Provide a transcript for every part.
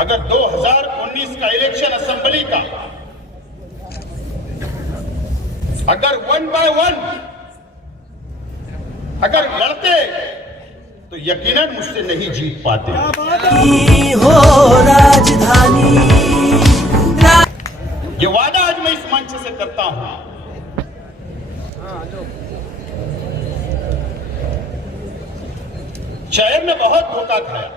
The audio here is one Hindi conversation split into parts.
अगर 2019 का इलेक्शन असेंबली का अगर 1 by 1 अगर लड़ते तो यकीनन मुझसे नहीं जीत पाते। हो राजधानी ये वादा आज मैं इस मंच से करता हूं। शहर में बहुत धोखा खाया।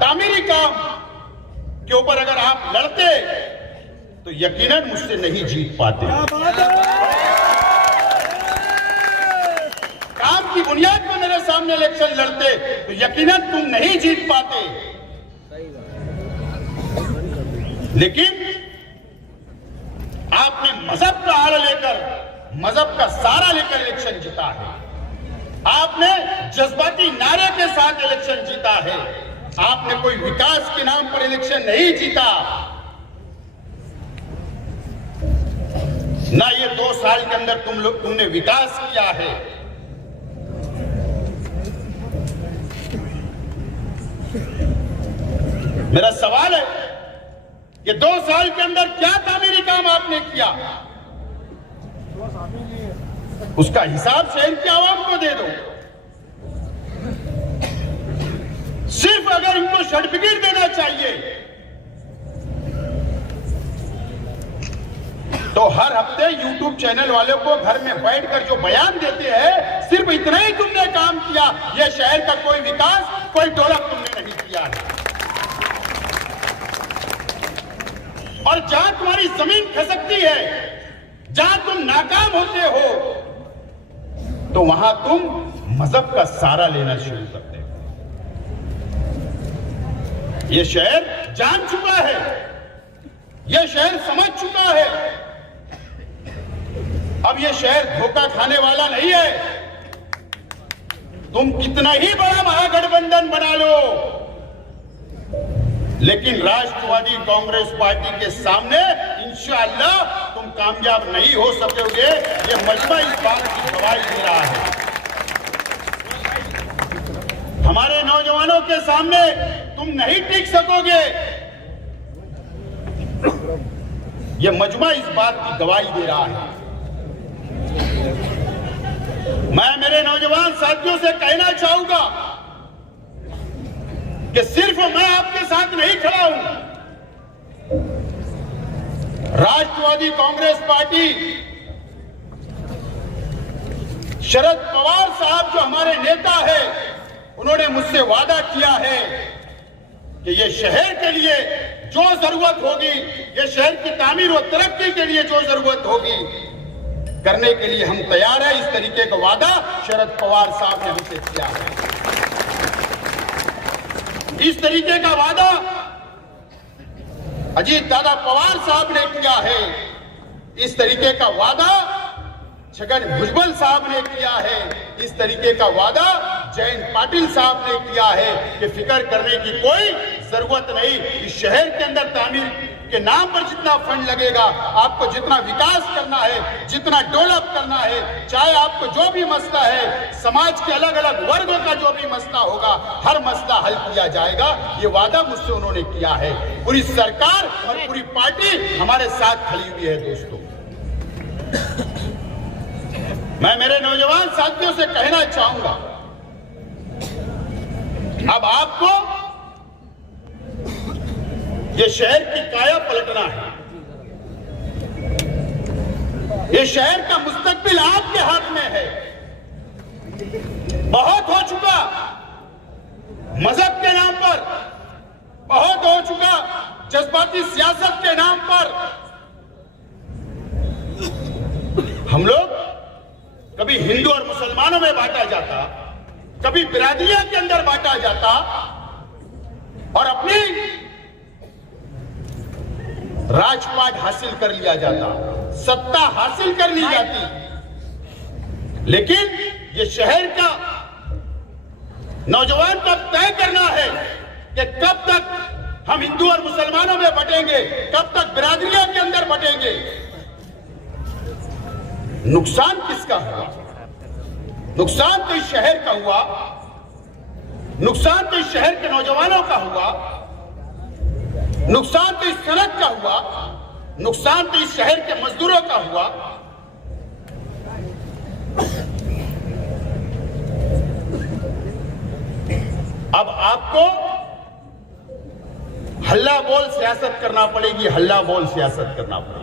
तामीरी काम के ऊपर अगर आप लड़ते तो यकीनन मुझसे नहीं जीत पाते। काम की बुनियाद पर मेरे सामने इलेक्शन लड़ते तो यकीनन तुम नहीं जीत पाते। लेकिन आपने मजहब का आड़ लेकर, मजहब का सहारा लेकर इलेक्शन जीता है। आपने जज्बाती नारे के साथ इलेक्शन जीता है। आपने कोई विकास के नाम पर इलेक्शन नहीं जीता। ना ये 2 साल के अंदर तुमने विकास किया है। मेरा सवाल है कि 2 साल के अंदर क्या तामीरी काम आपने किया, उसका हिसाब शहर की आवाम को दे दो। सिर्फ अगर इनको सर्टिफिकेट देना चाहिए तो हर हफ्ते यूट्यूब चैनल वालों को घर में बैठकर जो बयान देते हैं, सिर्फ इतना ही तुमने काम किया। यह शहर का कोई विकास, कोई डेवलप तुमने नहीं किया है। और जहां तुम्हारी जमीन खसकती है, जहां तुम नाकाम होते हो, तो वहां तुम मजहब का सहारा लेना शुरू करते हो। यह शहर जान चुका है, यह शहर समझ चुका है। अब यह शहर धोखा खाने वाला नहीं है। तुम कितना ही बड़ा महागठबंधन बना लो, लेकिन राष्ट्रवादी कांग्रेस पार्टी के सामने इंशाअल्लाह तुम कामयाब नहीं हो सकोगे। यह मजमा इस बात की गवाही दे रहा है। हमारे नौजवानों के सामने तुम नहीं टिक सकोगे। यह मजमा इस बात की गवाही दे रहा है। मैं मेरे नौजवान साथियों से कहना चाहूंगा कि सिर्फ मैं आपके साथ नहीं खड़ा हूं। राष्ट्रवादी कांग्रेस पार्टी, शरद पवार साहब जो हमारे नेता है, उन्होंने मुझसे वादा किया है कि ये शहर के लिए जो जरूरत होगी, ये शहर की तामीर और तरक्की के लिए जो जरूरत होगी, करने के लिए हम तैयार हैं। इस तरीके का वादा शरद पवार साहब ने हमसे किया है। इस तरीके का वादा अजीत दादा पवार साहब ने किया है। इस तरीके का वादा छगन भुजबल साहब ने किया है। इस तरीके का वादा जयंत पाटिल साहब ने किया है कि फिक्र करने की कोई जरूरत नहीं। इस शहर के अंदर तामीर के नाम पर जितना फंड लगेगा, आपको जितना विकास करना है, जितना डेवलप करना है, चाहे आपको जो भी मसला है, समाज के अलग अलग वर्गों का जो भी मसला होगा, हर मसला हल किया जाएगा। ये वादा मुझसे उन्होंने किया है। पूरी सरकार और पूरी पार्टी हमारे साथ खड़ी हुई है। दोस्तों, मैं मेरे नौजवान साथियों से कहना चाहूंगा, अब आपको ये शहर की काया पलटना है। ये शहर का मुस्तकबिल आपके हाथ में है। बहुत हो चुका मजहब के नाम पर, बहुत हो चुका जज्बाती सियासत के नाम पर। हम लोग कभी हिंदू और मुसलमानों में बांटा जाता, कभी बिरादरियों के अंदर बांटा जाता और अपनी राजपाट हासिल कर लिया जाता, सत्ता हासिल कर ली जाती। लेकिन ये शहर का नौजवान को तय करना है कि कब तक हम हिंदू और मुसलमानों में बटेंगे, कब तक बिरादरियों के अंदर बटेंगे। नुकसान किसका होगा? नुकसान तो इस शहर का हुआ, नुकसान तो इस शहर के नौजवानों का हुआ, नुकसान तो इस सड़क का हुआ, नुकसान तो इस शहर के मजदूरों का हुआ। अब आपको हल्ला बोल सियासत करना पड़ेगी, हल्ला बोल सियासत करना पड़ेगी।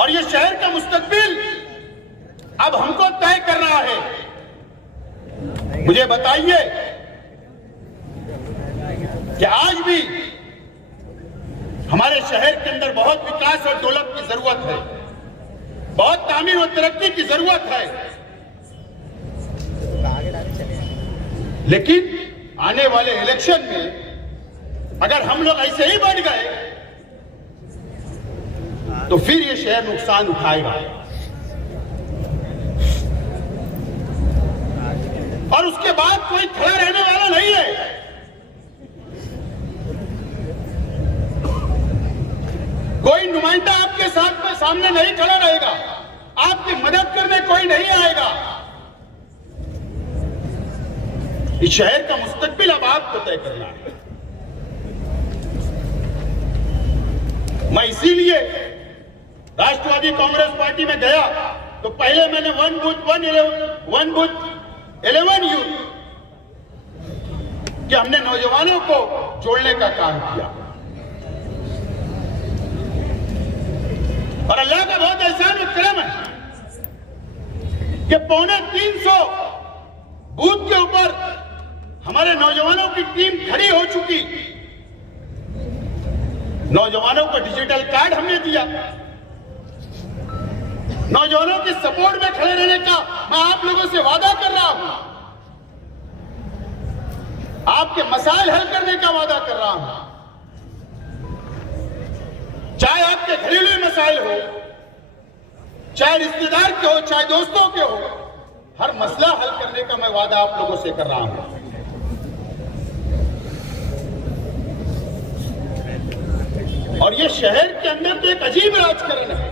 और ये शहर का मुस्तकबिल अब हमको तय करना है। मुझे बताइए कि आज भी हमारे शहर के अंदर बहुत विकास और डेवलप की जरूरत है, बहुत तामीर और तरक्की की जरूरत है, लेकिन आने वाले इलेक्शन में अगर हम लोग ऐसे ही बढ़ गए तो फिर ये शहर नुकसान उठाएगा। और उसके बाद कोई खड़ा रहने वाला नहीं है। कोई नुमाइंदा आपके साथ में सामने नहीं खड़ा रहेगा, आपकी मदद करने कोई नहीं आएगा। इस शहर का मुस्तकबिल अब आपको तय करना है। मैं इसीलिए राष्ट्रवादी कांग्रेस पार्टी में गया तो पहले मैंने वन बुथ 11 यूथ कि हमने नौजवानों को जोड़ने का काम किया। और अल्लाह का बहुत एहसान और करम है कि 350 बूथ के ऊपर हमारे नौजवानों की टीम खड़ी हो चुकी। नौजवानों को डिजिटल कार्ड हमने दिया। नौजवानों के सपोर्ट में खड़े रहने का मैं आप लोगों से वादा कर रहा हूं, आपके मसाइल हल करने का वादा कर रहा हूं। चाहे आपके घरेलू मसाइल हो, चाहे रिश्तेदार के हो, चाहे दोस्तों के हो, हर मसला हल करने का मैं वादा आप लोगों से कर रहा हूं। और ये शहर के अंदर तो एक अजीब राजकारण है,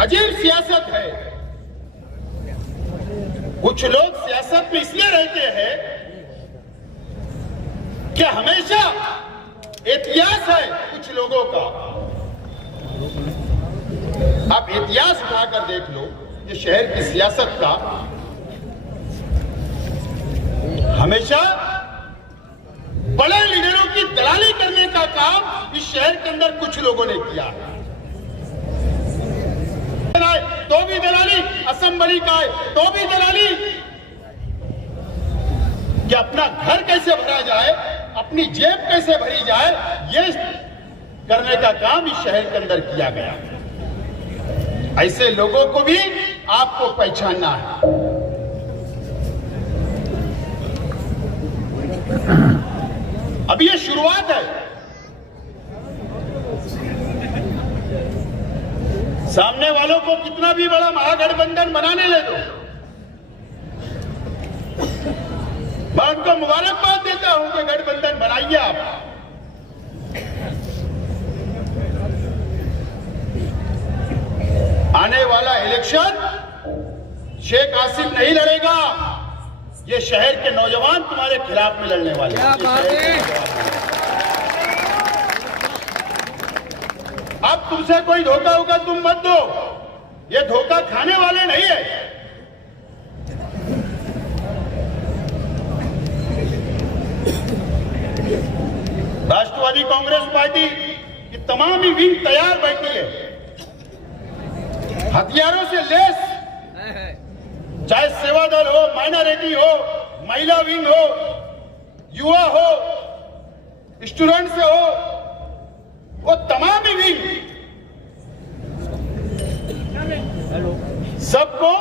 अजीब सियासत है। कुछ लोग सियासत में इसलिए रहते हैं कि हमेशा इतिहास है कुछ लोगों का। आप इतिहास उठाकर देख लो, ये शहर की सियासत का हमेशा बड़े लीडरों की दलाली करने का काम इस शहर के अंदर कुछ लोगों ने किया है। तो भी दलाली, असेंबली का है तो भी दलाली, कि अपना घर कैसे भरा जाए, अपनी जेब कैसे भरी जाए, ये करने का काम इस शहर के अंदर किया गया। ऐसे लोगों को भी आपको पहचानना है। अभी ये शुरुआत है। सामने वालों को कितना भी बड़ा महागठबंधन बनाने ले दो, मैं उनको मुबारकबाद देता हूं कि गठबंधन बनाइए आप। आने वाला इलेक्शन शेख आसिफ नहीं लड़ेगा, ये शहर के नौजवान तुम्हारे खिलाफ में लड़ने वाले हैं। अब तुमसे कोई धोखा होगा तुम मत दो, ये धोखा खाने वाले नहीं है। राष्ट्रवादी कांग्रेस पार्टी की तमाम ही विंग तैयार बैठी है, हथियारों से लेस, चाहे सेवा दल हो, माइनॉरिटी हो, महिला विंग हो, युवा हो, स्टूडेंट से हो, वो तमाम ही विंग सबको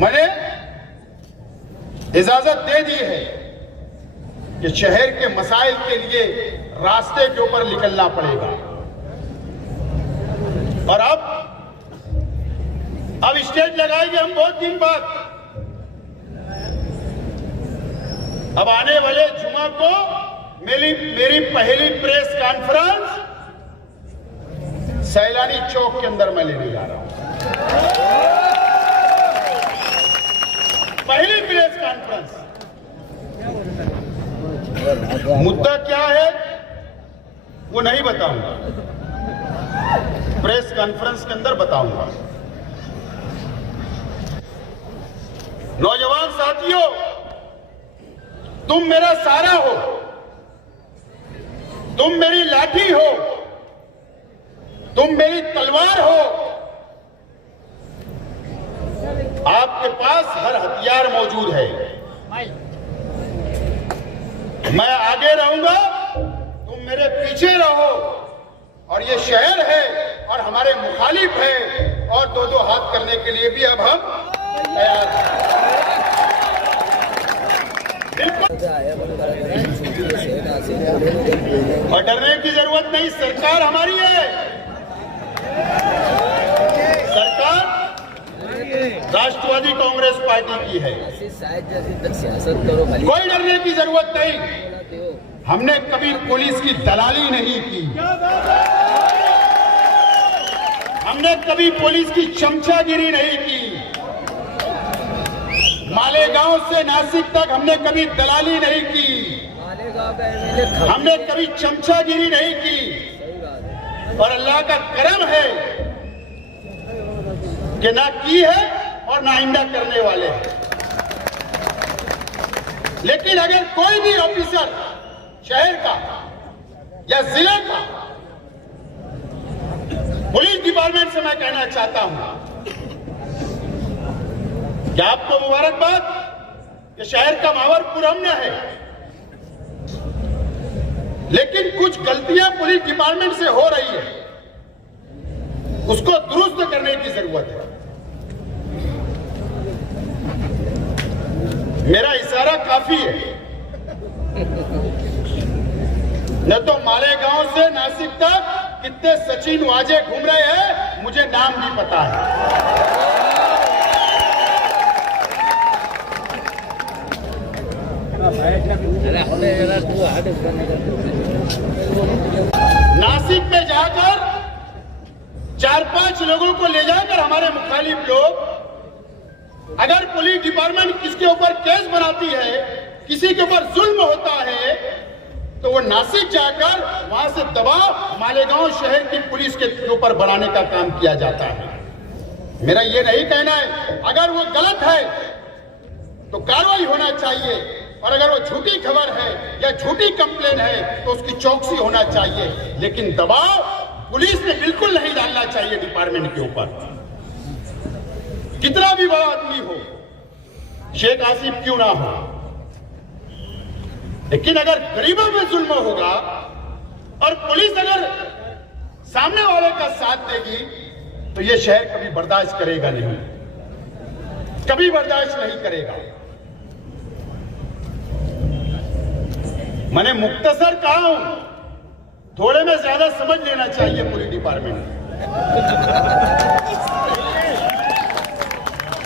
मैंने इजाजत दे दी है कि शहर के मसाइल के लिए रास्ते के ऊपर निकलना पड़ेगा। और अब स्टेज लगाएंगे हम बहुत दिन बाद। अब आने वाले जुमा को मेरी पहली प्रेस कॉन्फ्रेंस सैलानी चौक के अंदर मैं लेने जा रहा हूं। पहली प्रेस कॉन्फ्रेंस। मुद्दा क्या है वो नहीं बताऊंगा, प्रेस कॉन्फ्रेंस के अंदर बताऊंगा। नौजवान साथियों, तुम मेरा सहारा हो, तुम मेरी लाठी हो, तुम मेरी तलवार हो। आपके पास हर हथियार मौजूद है। मैं आगे रहूंगा, तुम मेरे पीछे रहो। और ये शहर है और हमारे मुखालिफ है, और दो दो हाथ करने के लिए भी अब हम तैयार हैं। और डरने की जरूरत नहीं, सरकार हमारी है। सरकार राष्ट्रवादी कांग्रेस पार्टी की है। कोई डरने की जरूरत नहीं। हमने कभी पुलिस की दलाली नहीं की, हमने कभी पुलिस की चमचागिरी नहीं की। मालेगांव से नासिक तक हमने कभी दलाली नहीं की, हमने कभी चमचागिरी नहीं की। और अल्लाह का करम है कि ना की है और ना आइंदा करने वाले हैं। लेकिन अगर कोई भी ऑफिसर शहर का या जिले का, पुलिस डिपार्टमेंट से मैं कहना चाहता हूं कि आपको मुबारकबाद, कि शहर का माहौल पुरअमन है। लेकिन कुछ गलतियां पुलिस डिपार्टमेंट से हो रही है, उसको दुरुस्त करने की जरूरत है। मेरा इशारा काफी है। न तो मालेगांव से नासिक तक कितने सचिन वाजे घूम रहे हैं, मुझे नाम भी पता है। नासिक में जाकर 4-5 लोगों को ले जाकर हमारे मुखालिफ लोग, अगर पुलिस डिपार्टमेंट किसके ऊपर केस बनाती है, किसी के ऊपर जुल्म होता है, तो वो नासिक जाकर वहां से दबाव मालेगांव शहर की पुलिस के ऊपर बनाने का काम किया जाता है। मेरा ये नहीं कहना है, अगर वो गलत है तो कार्रवाई होना चाहिए, और अगर वो झूठी खबर है या झूठी कंप्लेन है तो उसकी चौकसी होना चाहिए। लेकिन दबाव पुलिस ने बिल्कुल नहीं डालना चाहिए डिपार्टमेंट के ऊपर, कितना भी बड़ा आदमी हो, शेख आसिफ क्यों ना हो। लेकिन अगर गरीबों में जुल्म होगा और पुलिस अगर सामने वाले का साथ देगी, तो यह शहर कभी बर्दाश्त करेगा नहीं, कभी बर्दाश्त नहीं करेगा। मैंने मुख्तसर कहा हूं, थोड़े में ज्यादा समझ लेना चाहिए पुलिस डिपार्टमेंट।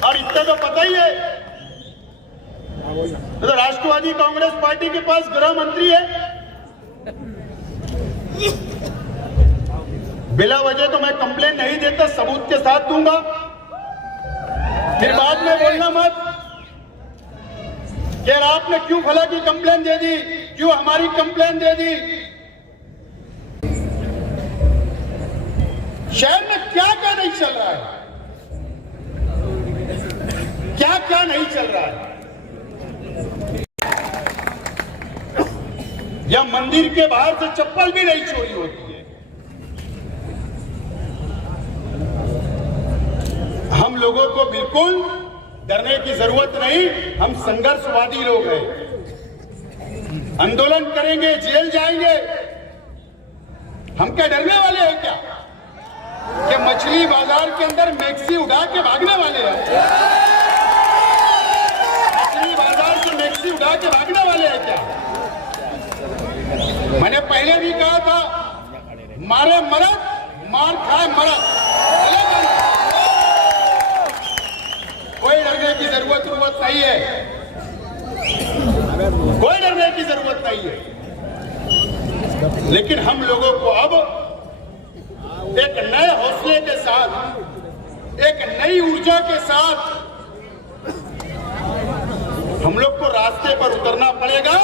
और इतना तो पता ही है, तो राष्ट्रवादी कांग्रेस पार्टी के पास गृह मंत्री है। बिला वजह तो मैं कंप्लेन नहीं देता, सबूत के साथ दूंगा। फिर बाद में बोलना मत कि आपने क्यों फला की कंप्लेन दे दी, क्यों हमारी कंप्लेन दे दी। शहर में क्या क्या नहीं चल रहा है, क्या क्या नहीं चल रहा है। या मंदिर के बाहर से चप्पल भी नहीं चोरी होती है। हम लोगों को बिल्कुल डरने की जरूरत नहीं, हम संघर्षवादी लोग हैं। आंदोलन करेंगे, जेल जाएंगे। हम क्या डरने वाले हैं क्या? कि मछली बाजार के अंदर मैक्सी उड़ा के भागने वाले हैं? मछली बाजार से मैक्सी उड़ा के भागने वाले हैं क्या? मैंने पहले भी कहा था, मारे मरद, मार खाए मरद। कोई डरने की जरूरत नहीं है, कोई डरने की जरूरत नहीं है। लेकिन हम लोगों को अब एक नए हौसले के साथ, एक नई ऊर्जा के साथ हम लोग को रास्ते पर उतरना पड़ेगा,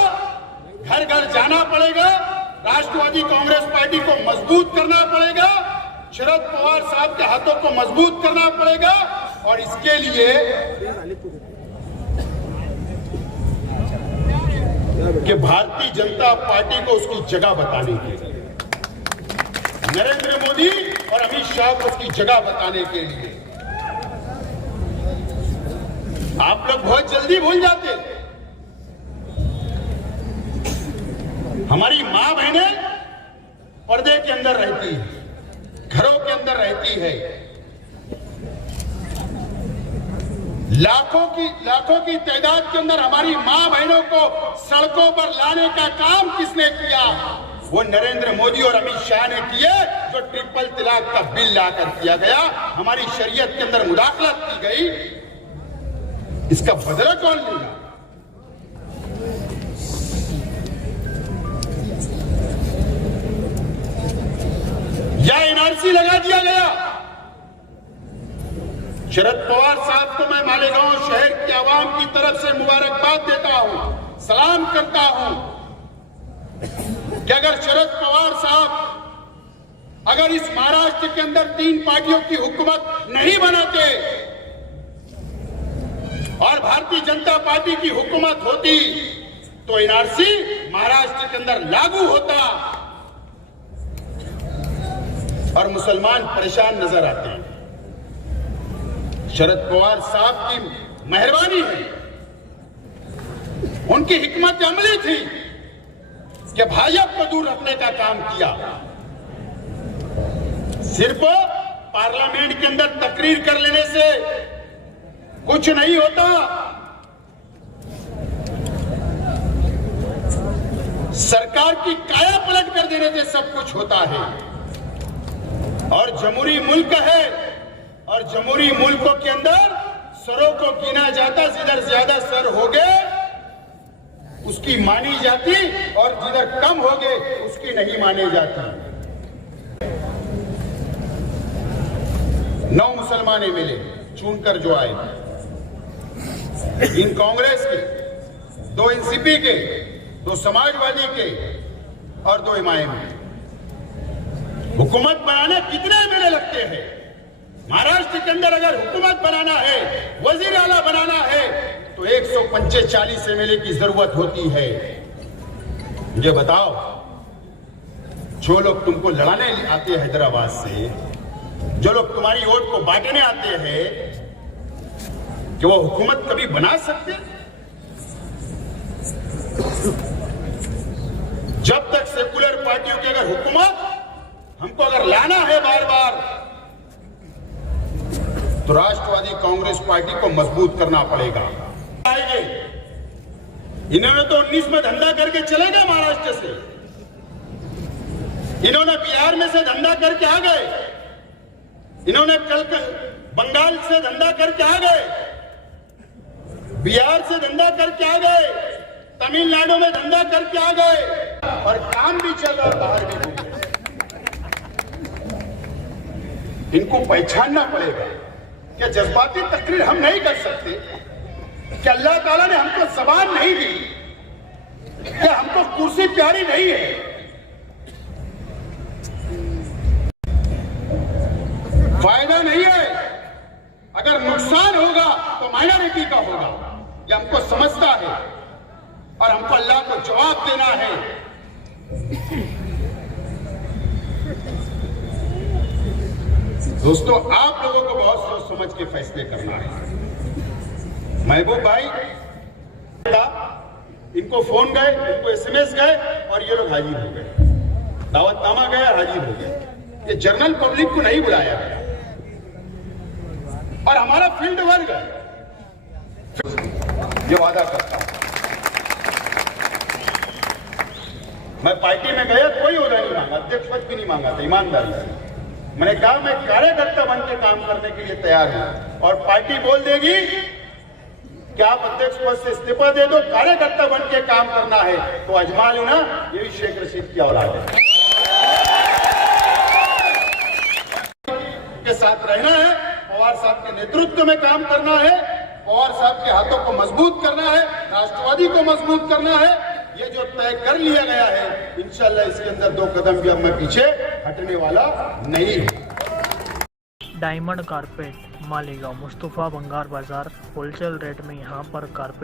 घर घर जाना पड़ेगा, राष्ट्रवादी कांग्रेस पार्टी को मजबूत करना पड़ेगा, शरद पवार साहब के हाथों को मजबूत करना पड़ेगा। और इसके लिए कि भारतीय जनता पार्टी को उसकी जगह बताने के लिए, नरेंद्र मोदी और अमित शाह को उसकी जगह बताने के लिए। आप लोग बहुत जल्दी भूल जाते, हमारी मां बहनें पर्दे के अंदर रहती है, घरों के अंदर रहती है, लाखों की तादाद के अंदर हमारी मां बहनों को सड़कों पर लाने का काम किसने किया? वो नरेंद्र मोदी और अमित शाह ने किए, जो ट्रिपल तलाक का बिल लाकर किया गया, हमारी शरीयत के अंदर मुदाखलत की गई। इसका बदला कौन लेगा? या एनआरसी लगा दिया गया। शरद पवार साहब को मैं मालेगांव शहर की आवाम की तरफ से मुबारकबाद देता हूं, सलाम करता हूं कि अगर शरद पवार साहब अगर इस महाराष्ट्र के अंदर 3 पार्टियों की हुकूमत नहीं बनाते और भारतीय जनता पार्टी की हुकूमत होती तो एनआरसी महाराष्ट्र के अंदर लागू होता और मुसलमान परेशान नजर आते हैं। शरद पवार साहब की मेहरबानी है, उनकी हिकमत अमली थी कि भाजपा को दूर रखने का काम किया। सिर्फ पार्लियामेंट के अंदर तकरीर कर लेने से कुछ नहीं होता, सरकार की काया पलट कर देने से सब कुछ होता है। और जमहूरी मुल्क है, और जमहूरी मुल्कों के अंदर सरों को गिना जाता, जिधर ज्यादा सर हो गए उसकी मानी जाती और जिधर कम हो गए उसकी नहीं मानी जाती। 9 मुसलमान मिले चुनकर जो आए, इन कांग्रेस के, 2 एनसीपी के, 2 समाजवादी के और 2 एमआईएम के। हुकूमत बनाने कितने एमएलए लगते हैं? महाराष्ट्र के अंदर अगर हुकूमत बनाना है, वजीर आला बनाना है तो 145 एमएलए की जरूरत होती है। मुझे बताओ, जो लोग तुमको लड़ाने आते हैं हैदराबाद से, जो लोग तुम्हारी वोट को बांटने आते हैं, कि वो हुकूमत कभी बना सकते? जब तक सेकुलर पार्टियों की अगर हुकूमत हमको अगर लाना है बार बार, तो राष्ट्रवादी कांग्रेस पार्टी को मजबूत करना पड़ेगा। आएंगे, इन्होंने तो 19 में धंधा करके चले गए महाराष्ट्र से, इन्होंने बिहार में से धंधा करके आ गए, इन्होंने कल बंगाल से धंधा करके आ गए, बिहार से धंधा करके आ गए, तमिलनाडु में धंधा करके आ गए और काम भी चल रहा, बाहर भी घूम। इनको पहचानना पड़ेगा कि जज्बाती तकरीर हम नहीं कर सकते, कि अल्लाह ताला ने हमको ज़बान नहीं दी, कि हमको कुर्सी प्यारी नहीं है। फायदा नहीं है, अगर नुकसान होगा तो माइनॉरिटी का होगा, ये हमको समझता है और हमको अल्लाह को जवाब देना है। दोस्तों, आप लोगों को बहुत सोच समझ के फैसले करना है। महबूब भाई, इनको फोन गए, इनको एसएमएस गए और ये लोग हाजिर हो गए, दावतनामा गया, हाजिर हो गए। ये जनरल पब्लिक को नहीं बुलाया गया और हमारा फील्ड वर्क है, ये वादा करता हूं। मैं पार्टी में गया, कोई ओहदा नहीं मांगा, अध्यक्ष पद भी नहीं मांगा था, ईमानदारी से। मैंने कहा मैं कार्यकर्ता बन के काम करने के लिए तैयार हूं और पार्टी बोल देगी कि आप अध्यक्ष पद से इस्तीफा दे दो, कार्यकर्ता बन के काम करना है, तो अजमा लो ना, ये भी शेख रशीद की औलाद है। के साथ रहना है, पवार साहब के नेतृत्व में काम करना है, पवार साहब के हाथों को मजबूत करना है, राष्ट्रवादी को मजबूत करना है। ये जो तय कर लिया गया है, इंशाल्लाह इसके अंदर 2 कदम भी अब मैं पीछे हटने वाला नहीं हूँ। डायमंड कारपेट मालेगांव मुस्तफा बंगार बाजार होलसेल रेट में यहाँ पर कारपेट